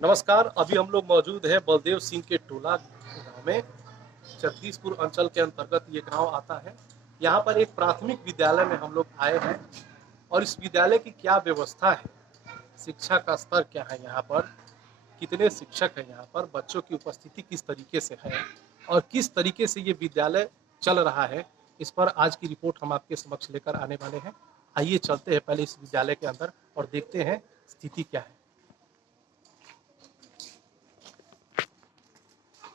नमस्कार। अभी हम लोग मौजूद हैं बलदेव सिंह के टोला गांव में। जगदीशपुर अंचल के अंतर्गत ये गांव आता है। यहाँ पर एक प्राथमिक विद्यालय में हम लोग आए हैं और इस विद्यालय की क्या व्यवस्था है, शिक्षा का स्तर क्या है, यहाँ पर कितने शिक्षक हैं, यहाँ पर बच्चों की उपस्थिति किस तरीके से है और किस तरीके से ये विद्यालय चल रहा है, इस पर आज की रिपोर्ट हम आपके समक्ष लेकर आने वाले हैं। आइए चलते हैं पहले इस विद्यालय के अंदर और देखते हैं स्थिति क्या है।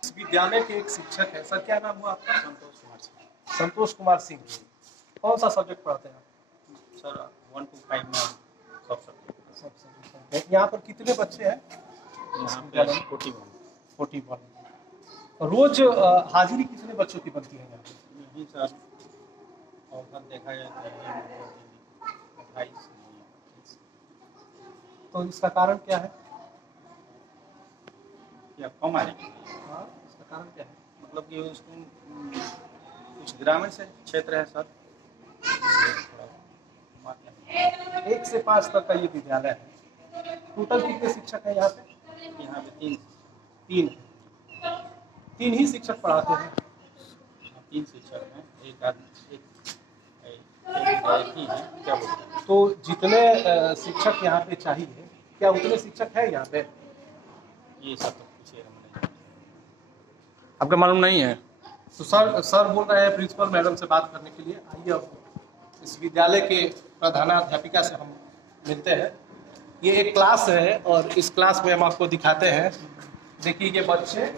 इस विद्यालय के एक शिक्षक है। सर, क्या नाम हुआ आपका? संतोष कुमार सिंह। संतोष कुमार सिंह। कौन सा सब्जेक्ट पढ़ाते हैं सर 1 to 5 में सब सब्जेक्ट। सब सब्जेक्ट। यहाँ पर कितने बच्चे हैं? यहाँ पे 41। रोज हाजिरी कितने बच्चों की बनती है यहाँ पे? यही सर औसत देखा जाए तो 28। तो इसका कारण क्या है? या कम आ रही हाँ, इसका कारण क्या है? मतलब कि उसको कुछ ग्रामीण से क्षेत्र है सर, थोड़ा मात्रा है। 1 से 5 तक का ये विद्यालय है। टोटल कितने शिक्षक हैं यहाँ पे? यहाँ पे 3 ही शिक्षक पढ़ाते हैं। 3 शिक्षक हैं, एक आदमी एक ही है। क्या बोलते हैं? तो जितने शिक्षक यहाँ पे चाहिए, क्या उतने शिक्षक है यहाँ पे? ये सब तो पूछिए, हमने आपका मालूम नहीं है? तो सर बोल रहे हैं प्रिंसिपल मैडम से बात करने के लिए। आइए अब इस विद्यालय के प्रधानाध्यापिका से हम मिलते हैं। ये एक क्लास है और इस क्लास में हम आपको दिखाते हैं। देखिए ये बच्चे,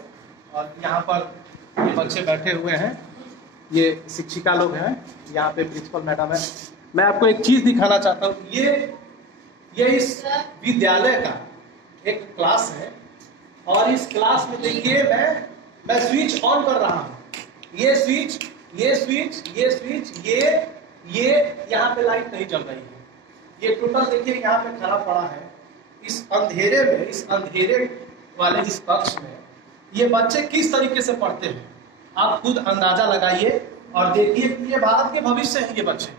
और यहाँ पर ये बच्चे बैठे हुए हैं, ये शिक्षिका लोग हैं, यहाँ पे प्रिंसिपल मैडम है। मैं आपको एक चीज़ दिखाना चाहता हूँ। ये इस विद्यालय का एक क्लास है और इस क्लास में देखिए मैं स्विच ऑन कर रहा हूँ। ये स्विच, ये यहाँ पे लाइट नहीं जल रही है। ये टोटल देखिए यहाँ पे खड़ा पड़ा है। इस अंधेरे में, इस अंधेरे वाले इस कक्ष में ये बच्चे किस तरीके से पढ़ते हैं, आप खुद अंदाजा लगाइए और देखिए कि ये भारत के भविष्य हैं ये बच्चे।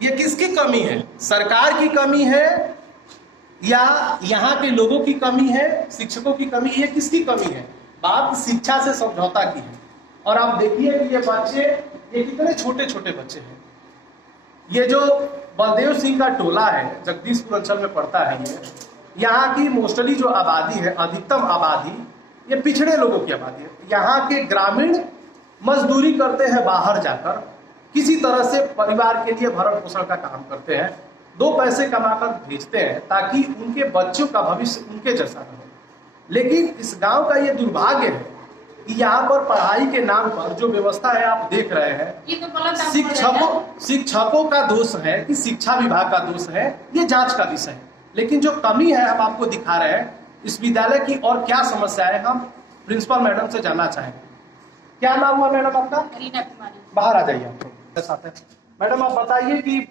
ये किसकी कमी है? सरकार की कमी है या यहाँ के लोगों की कमी है, शिक्षकों की कमी है, किसकी कमी है? बात शिक्षा से समझौता की है। और आप देखिए कि ये बच्चे, ये कितने छोटे छोटे बच्चे हैं। ये जो बलदेव सिंह का टोला है, जगदीशपुर अंचल में पड़ता है, ये यहाँ की मोस्टली जो आबादी है, अधिकतम आबादी ये पिछड़े लोगों की आबादी है। यहाँ के ग्रामीण मजदूरी करते हैं, बाहर जाकर किसी तरह से परिवार के लिए भरण पोषण का काम करते हैं, 2 पैसे कमाकर भेजते हैं ताकि उनके बच्चों का भविष्य उनके जैसा रहे। लेकिन इस गांव का ये दुर्भाग्य है कि यहाँ पर पढ़ाई के नाम पर जो व्यवस्था है आप देख रहे हैं, शिक्षकों का दोष है कि शिक्षा विभाग का दोष है, ये जांच का विषय है। लेकिन जो कमी है हम आपको दिखा रहे हैं इस विद्यालय की, और क्या समस्या है हम प्रिंसिपल मैडम से जानना चाहेंगे। क्या नाम हुआ मैडम आपका? रीना कुमारी। बाहर आ जाइए आप साथ है। मैडम आप बताइए कि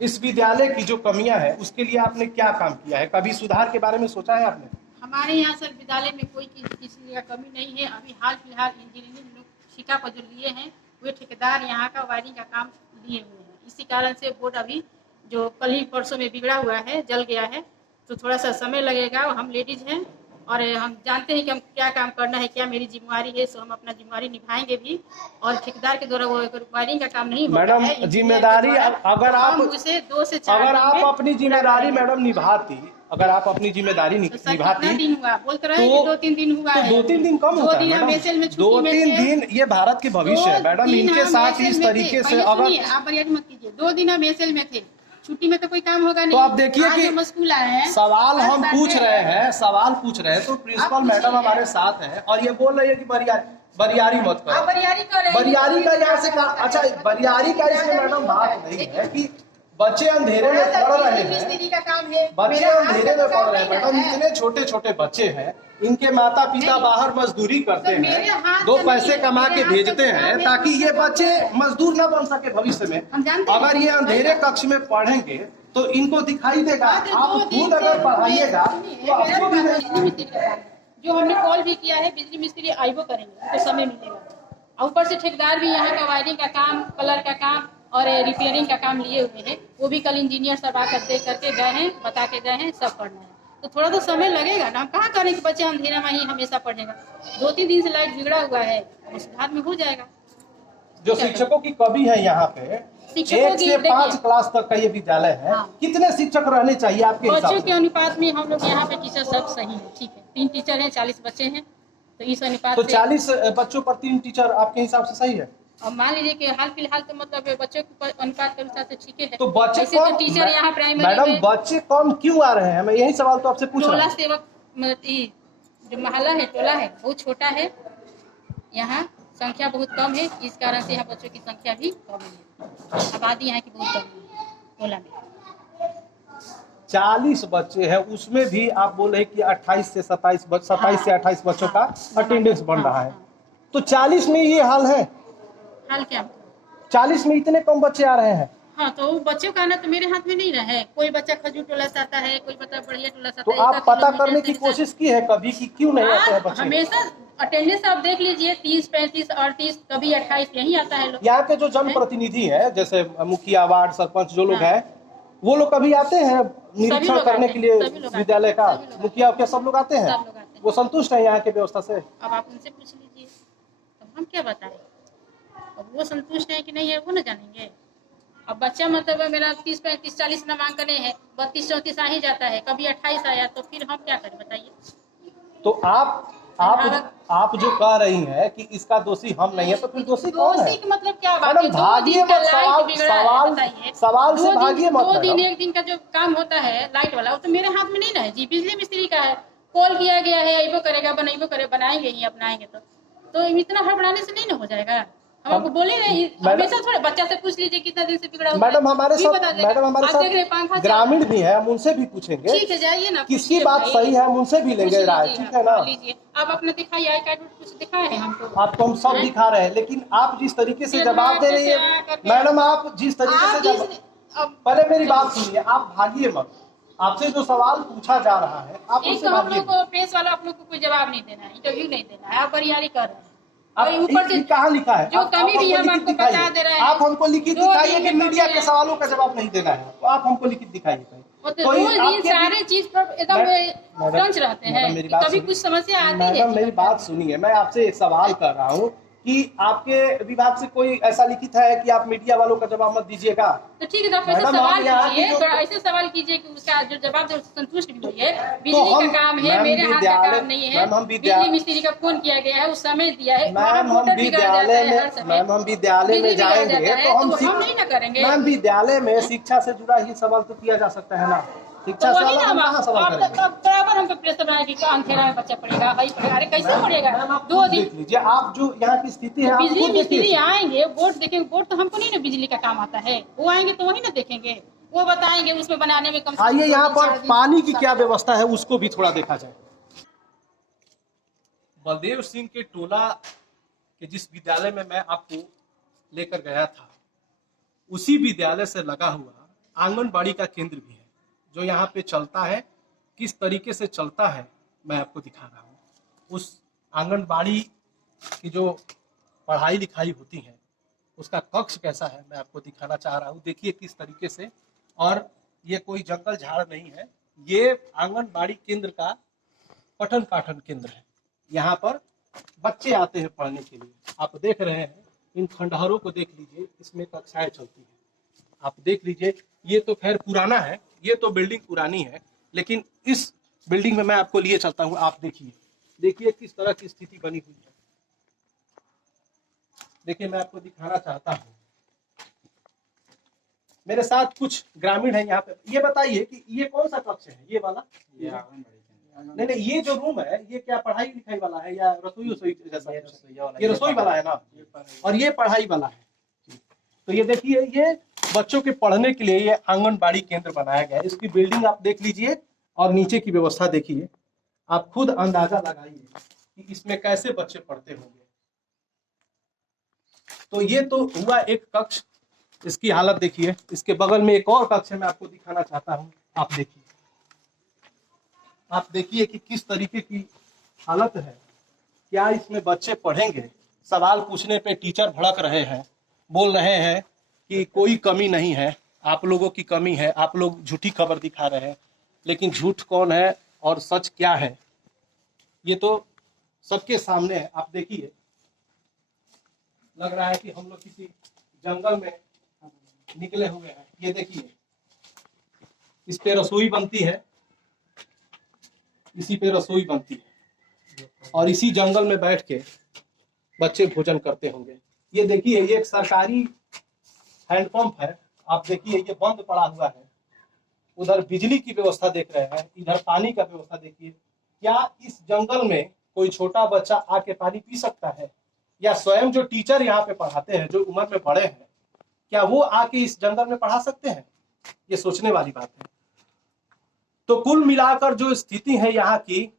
इस विद्यालय की जो कमियां हैं उसके लिए आपने क्या काम किया है? कभी सुधार के बारे में सोचा है आपने? हमारे यहाँ सर विद्यालय में कोई किसी का कमी नहीं है। अभी हाल फिलहाल इंजीनियरिंग लोग ठेका पर जो लिए हैं वे ठेकेदार यहाँ का वायरिंग का काम लिए हुए हैं। इसी कारण से बोर्ड अभी जो कल ही परसों में बिगड़ा हुआ है, जल गया है, तो थोड़ा सा समय लगेगा। हम लेडीज हैं और हम जानते हैं कि हम क्या काम करना है, क्या मेरी जिम्मेवारी है, सो हम अपना जिम्मेवारी निभाएंगे भी। और ठेकेदार के द्वारा वो वायरिंग का काम नहीं होता मैडम है। जिम्मेदारी अगर आप उसे 2 से 4 अगर आप अपनी जिम्मेदारी मैडम निभाती, अगर आप अपनी जिम्मेदारी निभाती दिन हुआ बोलते रहे कि 2-3 दिन हुआ है। 2-3 दिन कम होता है मैडम। 2-3 दिन ये भारत के भविष्य है मैडम। इनके साथ इस तरीके से अगर आप बरियारी मत कीजिए। 2 दिन हम एसएल में थे, छुट्टी में तो कोई काम होगा नहीं। तो आप देखिए कि हम स्कूल आए हैं, सवाल हम पूछ रहे हैं तो प्रिंसिपल मैडम हमारे साथ है और ये बोल रही है कि बरियारी मत करो। बरियारी का यहाँ से अच्छा, बरियारी का इसमें मैडम बात नहीं है कि बच्चे अंधेरे में पढ़ रहे हैं, बच्चे अंधेरे में पढ़ रहे हैं मैडम। इतने छोटे छोटे बच्चे हैं, इनके माता पिता बाहर मजदूरी करते हैं, 2 पैसे कमा के भेजते हैं ताकि ये बच्चे मजदूर न बन सके भविष्य में। अगर ये अंधेरे कक्ष में पढ़ेंगे तो इनको दिखाई देगा। आप खुद अगर पढ़ाइएगा तो आपको भी जो हमने कॉल भी किया है, बिजली मिस्त्री आईबो करेंगे, उनको समय मिलेगा। ऊपर से ठेकेदार भी यहाँ का वायरिंग का काम, कलर का काम और रिपेयरिंग का काम लिए हुए हैं। वो भी कल इंजीनियर सब आकर देख करके गए हैं, बता के गए हैं, सब करना है। तो थोड़ा तो समय लगेगा ना। हम कहाँ करें कि बच्चे अंधेरा में ही हमेशा पढ़ेगा। 2-3 दिन से लाइट बिगड़ा हुआ है, वो सुधार में हो जाएगा। जो शिक्षकों की कमी है यहाँ पे, शिक्षकों 1 की से 5 देखिए, क्लास तक का ये विद्यालय है, हाँ। कितने शिक्षक रहने चाहिए आपके हिसाब बच्चों से? के अनुपात में हम लोग यहाँ पे टीचर सब सही है, ठीक है। 3 टीचर हैं, 40 बच्चे हैं, तो इस अनुपात तो से 40 बच्चों पर 3 टीचर आपके हिसाब से सही है? अब मान लीजिए कि हाल फिलहाल तो मतलब बच्चों के अनुपात के अनुसार से ठीक है। तो बच्चे ऐसे तो कम, टीचर यहाँ प्राइमरी मैडम में बच्चे कम क्यों आ रहे हैं? मैं यही सवाल तो आपसे पूछ रहा टोला हूँ। सेवक मतलब ये जो मोहल्ला है, टोला है, बहुत छोटा है, यहाँ संख्या बहुत कम है, इस कारण से यहाँ बच्चों की संख्या भी कम है। आबादी यहाँ की बहुत कम है टोला में। 40 बच्चे हैं, उसमें भी आप बोल रहे हैं कि 27 से 28 बच्चों का अटेंडेंस बन रहा है। तो 40 में ये हाल है? हाल क्या? 40 में इतने कम बच्चे आ रहे हैं? हाँ, तो बच्चों का आना तो मेरे हाथ में नहीं रहे। कोई बच्चा खजूर टोला से आता है, कोई बच्चा बढ़िया टोला से आता तो है। आप पता करने की कोशिश की है कभी कि क्यों नहीं आते हैं बच्चे? हमेशा अटेंडेंस आप देख लीजिए, 30, 35, 38, कभी 28 यही आता है लोग। यहाँ के जो जनप्रतिनिधि है, जैसे मुखिया, वार्ड सरपंच जो लोग हाँ। हैं, वो लोग कभी आते हैं निरीक्षण लोग करने आते के हैं, लिए सभी लोग आते हैं, विद्यालय का? सभी लोग आते मुखिया के सब लोग आते हैं? सब लोग आते हैं। वो संतुष्ट है यहाँ के व्यवस्था से? अब आप उनसे पूछ लीजिए, अब हम क्या बताएं। अब वो संतुष्ट है कि नहीं है वो न जानेंगे। अब बच्चा मतलब मेरा 30, 35, 40 नामांकन है, 32, 34 आ ही जाता है, कभी 28 आया, तो फिर हम क्या करें बताइए। तो आप जो कह रही हैं कि इसका दोषी हम नहीं है, तो फिर दोषी कौन है? दोषी का मतलब क्या बात मैडम है? 2 भागिए दिन का मत, लाइट बिगड़ा है, बताइए। सवाल से भागिए मत 2 दिन मैडम। 1 दिन का जो काम होता है लाइट वाला, वो तो मेरे हाथ में नहीं ना है जी, बिजली मिस्त्री का है। कॉल किया गया है, अइबो करेगा, बनइबो करे, बनाएंगे ही, अपनाएंगे तो इतना हड़बड़ाने से नहीं ना हो जाएगा। हम आपको बोले नहीं, हमेशा थोड़ा बच्चा से पूछ लीजिए कितना दिन से बिगड़ा हुआ है। मैडम हमारे भी बता देगा। मैडम हमारे आज देख रहे हैं पंखा साथ चल ग्रामीण रहा है। भी है, हम उनसे भी पूछेंगे ठीक है, जाइए ना, किसकी पूछिए बात भाई। सही है, हम उनसे भी लेंगे पूछ राय, लीजिए, ठीक है ना? लीजिए आप अपने दिखाइए, आई कार्ड कुछ दिखाए हैं हमको? आपको हम सब दिखा रहे हैं, लेकिन आप जिस तरीके से जवाब दे रही है मैडम, आप जिस तरीके से पहले मेरी बात सुनिए, आप भागिए मत। आपसे जो सवाल पूछा जा रहा है आप एक उससे तो हम भागिए लोग को प्रेस वाला आप लोग को कोई जवाब नहीं देना है, इंटरव्यू नहीं देना है, आप बरियारी कर रहे हैं। आप और ऊपर से कहाँ लिखा है? जो कमी भी हम हमको आपको लिखित बता दिखाइए। दे रहे हैं। आप हमको लिखित 2 दिखाइए दिन कि में मीडिया कमी के है। सवालों का जवाब नहीं देना है, तो आप हमको लिखित दिखाइए। वो तो 2 दिन सारे चीज पर एकदम टंच रहते हैं, मेरी बात कभी सुनिए। कुछ समस्या आती है। मैडम मेरी बात सुनिए, मैं आपसे एक सवाल कर रहा हूँ कि आपके विभाग से कोई ऐसा लिखित है कि आप मीडिया वालों का जवाब मत दीजिएगा? तो ठीक है, तो आप ऐसे मैडम, सवाल आप यहाँ की कीजिए, जो- थोड़ा ऐसे सवाल कीजिए कि उसका जो जवाब दे संतुष्ट भी होइए। तो बिजली हम- का काम है, मैम, मेरे हाथ का विद्यालय- काम नहीं है। मैम, हम बिजली मिस्त्री का फोन किया गया है, उस समय दिया है, वहाँ मैम हम मोटर बिगड़ जाता विद्यालय है हर में समय। मैम हम विद्यालय में बिजली बिगड़ जाएंगे जाता है, तो हम हम नहीं ना करेंगे। मैम विद्यालय में शिक्षा से जुड़ा ही सवाल तो किया जा सकता है ना? शिक्षा तो से वही अलग ना हम कहाँ आप सवाल करेंगे? बराबर हम पे प्रेशर बनाए कि अंधेरा में बच्चा पड़ेगा, वही पड़ेगा। अरे कैसे पड़ेगा? मैम, आप 2 खुद दिन देख लीजिए, आप जो यहाँ की स्थिति है आप बिजली खुद मिस्त्री देखिए। आएंगे, बोर्ड देखेंगे, बोर्ड तो हमको नहीं ना बिजली का काम आता है, वो आएंगे तो वही ना देखेंगे, वो बताएंगे उसमें बनाने में कम से आइए कम यहाँ 2 दिन, पर 4 दिन। पानी की क्या व्यवस्था है उसको भी थोड़ा देखा जाए। बलदेव सिंह के टोला के जिस विद्यालय में मैं आपको लेकर गया था, उसी विद्यालय से लगा हुआ आंगनबाड़ी का केंद्र भी है, जो यहाँ पे चलता है। किस तरीके से चलता है मैं आपको दिखा रहा हूँ। उस आंगनबाड़ी की जो पढ़ाई लिखाई होती है उसका कक्ष कैसा है मैं आपको दिखाना चाह रहा हूँ। देखिए किस तरीके से, और ये कोई जंगल झाड़ नहीं है, ये आंगनबाड़ी केंद्र का पठन पाठन केंद्र है। यहाँ पर बच्चे आते हैं पढ़ने के लिए। आप देख रहे हैं इन खंडहरों को, देख लीजिए, इसमें कक्षाएं चलती हैं। आप देख लीजिए, ये तो खैर पुराना है, ये तो बिल्डिंग पुरानी है, लेकिन इस बिल्डिंग में मैं आपको लिए चलता हूँ। आप देखिए किस तरह की स्थिति बनी हुई है। देखिए मैं आपको दिखाना चाहता हूँ, मेरे साथ कुछ ग्रामीण है यहाँ पे। ये बताइए कि ये कौन सा कक्ष है? ये वाला? नहीं, ये जो रूम है ये क्या पढ़ाई लिखाई वाला है या रसोई जैसा? ये रसोई वाला है ना, और ये पढ़ाई वाला है। तो ये देखिए, ये बच्चों के पढ़ने के लिए ये आंगनबाड़ी केंद्र बनाया गया है। इसकी बिल्डिंग आप देख लीजिए और नीचे की व्यवस्था देखिए, आप खुद अंदाजा लगाइए कि इसमें कैसे बच्चे पढ़ते होंगे। तो ये तो हुआ एक कक्ष, इसकी हालत देखिए। इसके बगल में एक और कक्ष है, मैं आपको दिखाना चाहता हूँ। आप देखिए कि किस तरीके की हालत है। क्या इसमें बच्चे पढ़ेंगे? सवाल पूछने पे टीचर भड़क रहे हैं, बोल रहे हैं कि कोई कमी नहीं है, आप लोगों की कमी है, आप लोग झूठी खबर दिखा रहे हैं। लेकिन झूठ कौन है और सच क्या है ये तो सबके सामने है। आप देखिए, लग रहा है कि हम लोग किसी जंगल में निकले हुए हैं। ये देखिए, इस पे रसोई बनती है, इसी पे रसोई बनती है और इसी जंगल में बैठ के बच्चे भोजन करते होंगे। ये देखिए, ये एक सरकारी हैंडपंप है। आप देखिए, ये बंद पड़ा हुआ है। उधर बिजली की व्यवस्था देख रहे हैं, इधर पानी का व्यवस्था देखिए। क्या इस जंगल में कोई छोटा बच्चा आके पानी पी सकता है? या स्वयं जो टीचर यहाँ पे पढ़ाते हैं, जो उम्र में बड़े हैं, क्या वो आके इस जंगल में पढ़ा सकते हैं? ये सोचने वाली बात है। तो कुल मिलाकर जो स्थिति है यहाँ की,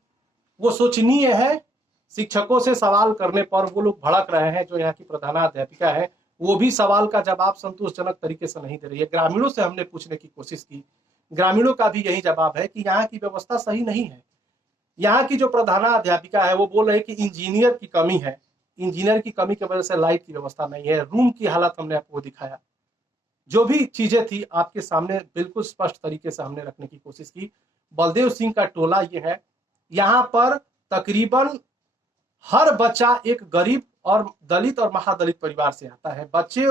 वो शोचनीय है। शिक्षकों से सवाल करने पर वो लोग भड़क रहे हैं। जो यहाँ की प्रधानाध्यापिका है, वो भी सवाल का जवाब संतोषजनक तरीके से नहीं दे रही है। ग्रामीणों से हमने पूछने की कोशिश की, ग्रामीणों का भी यही जवाब है कि यहाँ की व्यवस्था सही नहीं है। यहाँ की जो प्रधानाध्यापिका है वो बोल रहे हैं कि इंजीनियर की कमी है, इंजीनियर की कमी की वजह से लाइट की व्यवस्था नहीं है। रूम की हालत हमने आपको दिखाया, जो भी चीजें थी आपके सामने बिल्कुल स्पष्ट तरीके से हमने रखने की कोशिश की। बलदेव सिंह का टोला ये है, यहाँ पर तकरीबन हर बच्चा एक गरीब और दलित और महादलित परिवार से आता है। बच्चे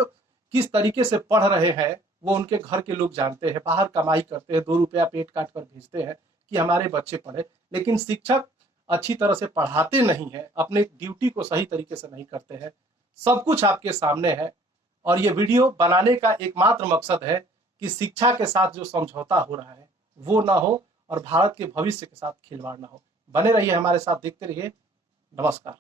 किस तरीके से पढ़ रहे हैं वो उनके घर के लोग जानते हैं। बाहर कमाई करते हैं, 2 रुपया पेट काट कर भेजते हैं कि हमारे बच्चे पढ़े, लेकिन शिक्षक अच्छी तरह से पढ़ाते नहीं है, अपने ड्यूटी को सही तरीके से नहीं करते हैं। सब कुछ आपके सामने है और ये वीडियो बनाने का एकमात्र मकसद है कि शिक्षा के साथ जो समझौता हो रहा है वो ना हो और भारत के भविष्य के साथ खिलवाड़ ना हो। बने रहिए हमारे साथ, देखते रहिए। नमस्कार।